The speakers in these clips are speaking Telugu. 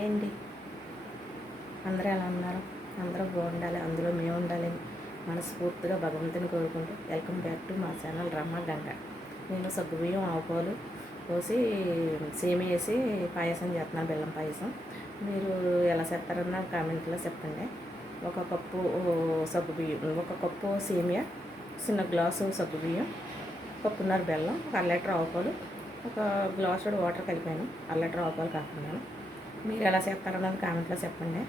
హాయ్ అండి. అందరూ ఎలా ఉన్నారు? అందరూ బాగుండాలి, అందులో మేము ఉండాలి మనస్ఫూర్తిగా భగవంతుని కోరుకుంటూ వెల్కమ్ బ్యాక్ టు మా ఛానల్ రమ్మ గంగ. నేను సగ్గుబియ్యం ఆవుపాలు పోసి సేమియా వేసి పాయసం చేస్తున్నాను, బెల్లం పాయసం. మీరు ఎలా చేస్తారన్న కామెంట్లో చెప్పండి. ఒక కప్పు సగ్గుబియ్యం, ఒక కప్పు సేమియా, చిన్న గ్లాసు సగ్గుబియ్యం, కప్పున్నర బెల్లం, 1 లీటర్ ఆవుపాలు, ఒక గ్లాసుడు వాటర్ కలిపాను. 1 లీటర్ ఆవుపాలు కాకుండా మీరు ఎలా చేస్తారన్నది కామెంట్లో చెప్పండి.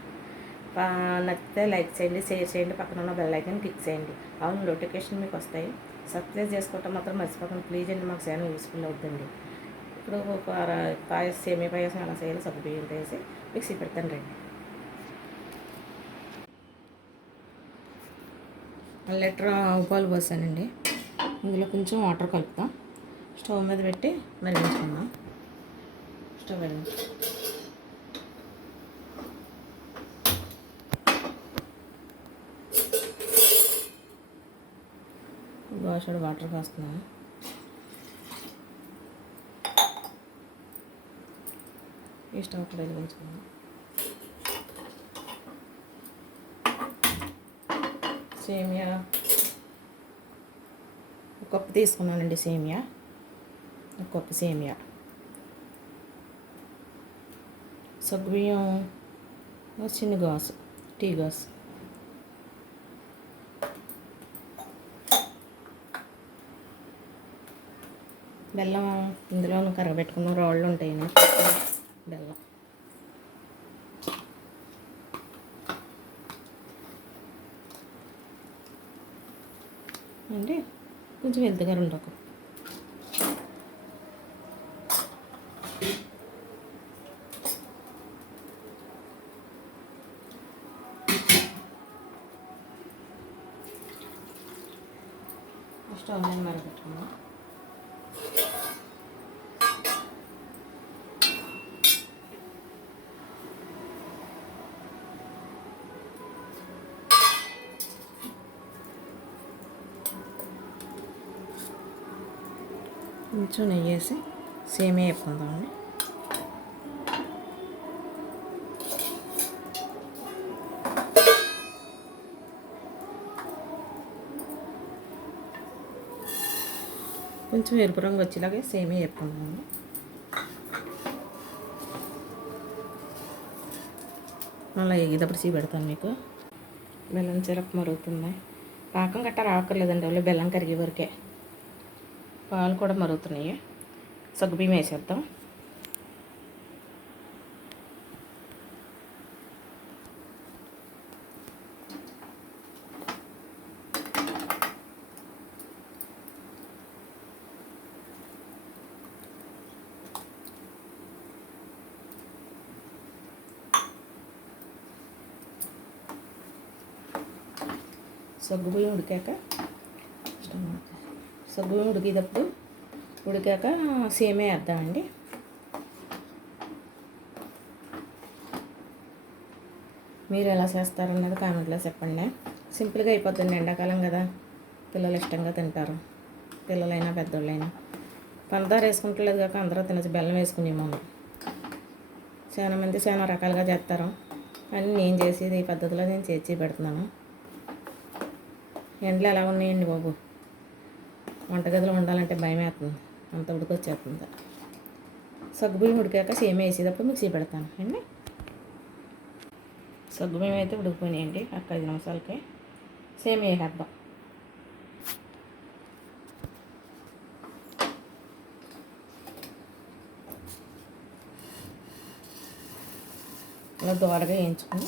నచ్చితే లైక్ చేయండి, షేర్ చేయండి, పక్కన ఉన్న బెల్ ఐకాన్ క్లిక్ చేయండి. అవును, నోటిఫికేషన్ మీకు వస్తాయి. సబ్స్క్రైబ్ చేసుకోవటం మాత్రం మర్చిపోకండి ప్లీజ్ అండి, మాకు ఛానల్ యూస్ఫుల్ అవుతుంది. ఇప్పుడు సేమియా పాయసం ఎలా చేయాలి, సగ్గుబియ్యం వేసి మిక్సీ పెడతాను రండి. 1 లీటర్ ఆవు పాలు పోసానండి. ఇందులో కొంచెం వాటర్ కలుపుతాం. స్టవ్ మీద పెట్టి మరిగించుకుందాం. స్టవ్ వెలిగించి గ్లాసుడు వాటర్ పోస్తున్నాను. ఈ స్టవ్ కూడా వెలిగించుకుందాం. సేమియా ఒక కప్పు తీసుకున్నానండి. సేమియా ఒక కప్పు సేమియా, సగ్గుబియ్యం చిన్న గ్లాసు, టీ గ్లాసు, బెల్లం ఇందులో కరగబెట్టుకున్న రాళ్ళు ఉంటాయి, బెల్లం అంటే కొంచెం ఎద్దుగా ఉండకు. స్టవ్ మీద మరగపెట్టుకుందాం. కొంచెం నెయ్యి వేసి సేమియా వేపుకుందామండి. కొంచెం ఎరుపు రంగు వచ్చేలాగే సేమియా వేపుకుందామండి. మళ్ళీ ఎగిదప్పుడు పెడతాను మీకు. బెల్లం సిరప్ మరుగుతుంది. పాకం గట్ట రావక్కర్లేదండి, వాళ్ళు బెల్లం కరిగే వరకే. పాలు కూడా మరుగుతున్నాయి. సగ్గుబియ్యం వేసేద్దాం. సగ్గుబియ్యం ఉడికాక సేమియా వేద్దామండి. మీరు ఎలా చేస్తారన్నది కామెంట్లో చెప్పండి. సింపుల్గా అయిపోతుంది, ఎండాకాలం కదా, పిల్లలు ఇష్టంగా తింటారు. పిల్లలైనా పెద్దోళ్ళైనా పంచదార వేసుకుంటలేదు కాక అందరూ తినచ్చు, బెల్లం వేసుకునేమో. చాలా మంది చాలా రకాలుగా చేస్తారు, అని నేను చేసేది ఈ పద్ధతిలో నేను చేసి పెడుతున్నాను. ఎండలు ఎలా ఉన్నాయండి బాబు, వంటగదిలో ఉండాలంటే భయం వేస్తుంది, అంత ఉడికొచ్చేస్తుంది. సగ్గుబియ్యం ఉడికాక సేమియా వేసేటప్పుడు మిక్సీ పెడతాను అండి. సగ్గుబియ్యం అయితే ఉడికిపోయినాయండి. 5 నిమిషాలకి సేమియా వేద్దాం. ఇలా దోరగా వేయించుకొని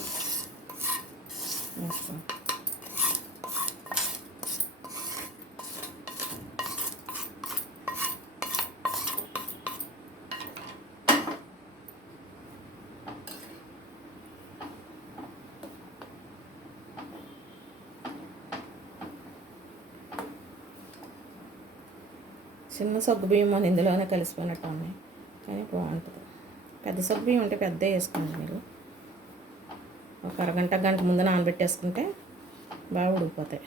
వేస్తాం. చిన్న సగ్గుబియ్యం మన ఇందులోనే కలిసిపోయినట్టు ఉన్నాయి, కానీ బాగుంటుంది. పెద్ద సగ్గుబియ్యం ఉంటే పెద్ద వేసుకోండి మీరు. ఒక గంట ముందు నానబెట్టేసుకుంటే బాగా ఉడికిపోతాయి.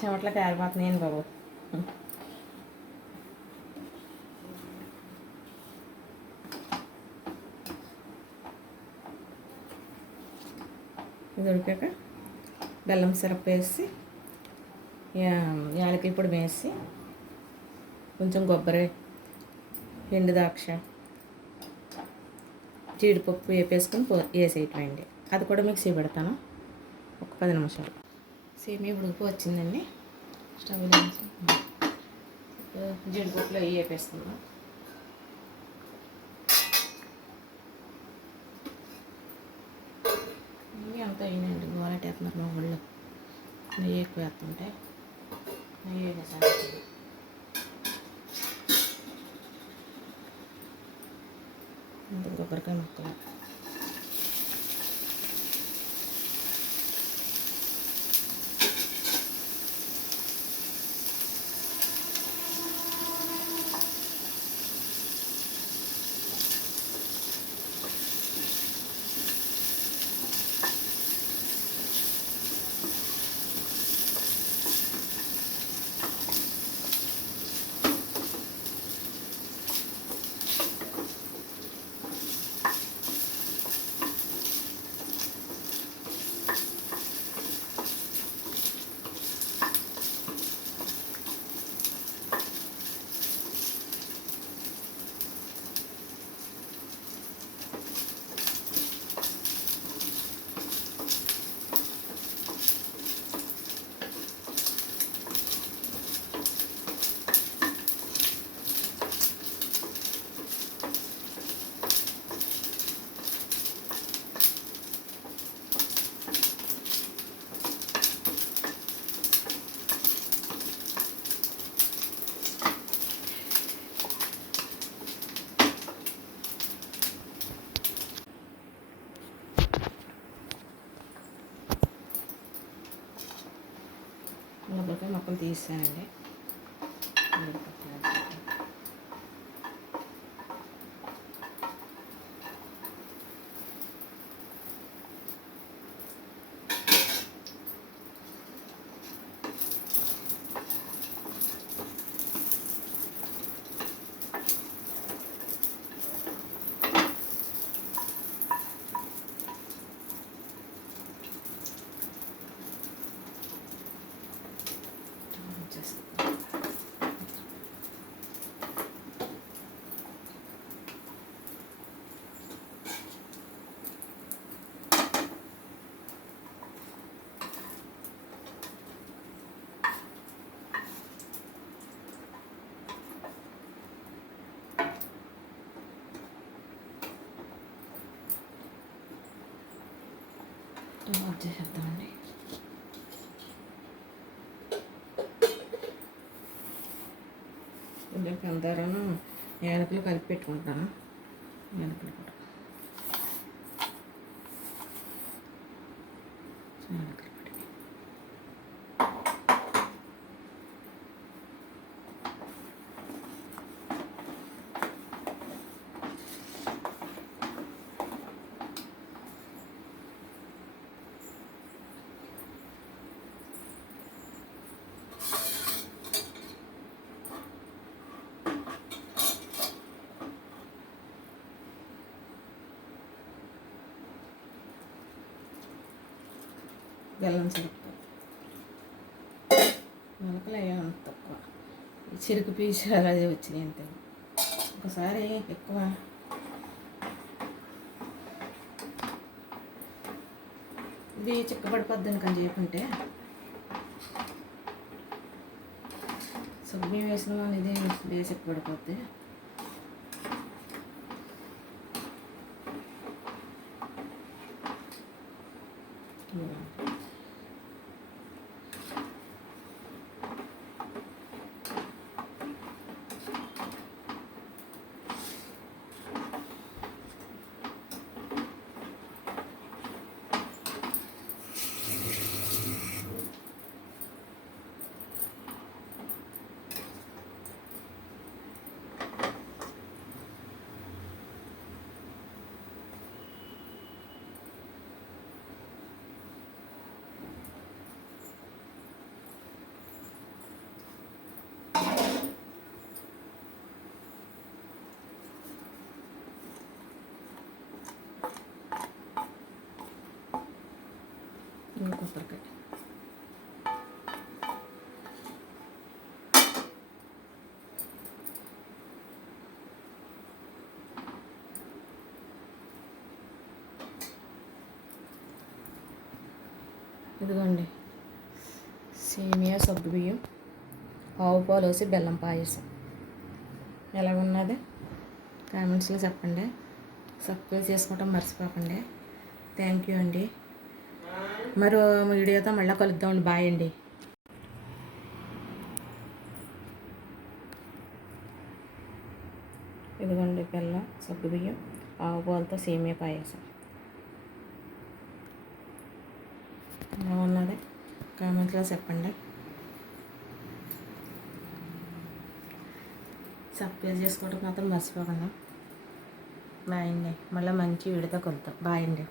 చెమట్ల కారిపోతున్నాయండి బాబు. ఇది ఉడికాక బెల్లం సిరప్ వేసి యాలకుల పొడి వేసి కొంచెం కొబ్బరి, ఎండు ద్రాక్ష, జీడిపప్పు వేపేసుకొని వేసేయటమండి. అది కూడా మిక్సీ పెడతాను ఒక 10 నిమిషాలు. సేమియా ఉడికి వచ్చిందండి. స్టవ్ జీడిపప్పులో వేపేసుకుందాం. నెయ్యి అంతా అయినాయండి. గోలెట్టేస్తున్నారు మా ఊళ్ళో. నెయ్యి ఎక్కువ వేస్తుంటే నెయ్యి వేసాను. ఇంత కొబ్బరికాయ ముక్కలు కొబ్బరికాయ ముక్కలు తీసానండి. ఆఫ్ చేసేద్దామండి. కొంచెం పందారను యాలకులు కలిపి పెట్టుకుంటాను. యాలకులు కూడా యాలకులు పొడి. బెల్లం సిరప్ మొలకలు అయ్యా అంత తక్కువ. చెరుకు పీచు అలాగే వచ్చినాయి అంతే. ఒకసారి ఎక్కువ ఇది చిక్కబడిపోద్దని కానీ చేయకుంటే సగ్గుబియ్యం వేసిన వాళ్ళు ఇది బేసి చిక్కబడిపోద్ది. కొబ్బరికాయ. ఇదిగోండి సేమియా, సగ్గుబియ్యం, ఆవు పాలు వేసి బెల్లం పాయసం. ఎలాగున్నది కామెంట్స్లో చెప్పండి. సబ్స్క్రైబ్ చేసుకోవటం మర్చిపోకండి. థ్యాంక్ యూ అండి. మరో వీడియోతో మళ్ళీ కలుద్దామండి. బాయ్ అండి. ఇదిగోండి బెల్లం, సగ్గుబియ్యం, ఆవు పాలతో సేమియా పాయసం. ఎలా ఉన్నది కామెంట్లో చెప్పండి. సబ్స్క్రైబ్ చేసుకోవడం మాత్రం మర్చిపోకుండా. బాయ్ అండి. మళ్ళీ మంచి వీడియోతో కలుద్దాం. బాయ్ అండి.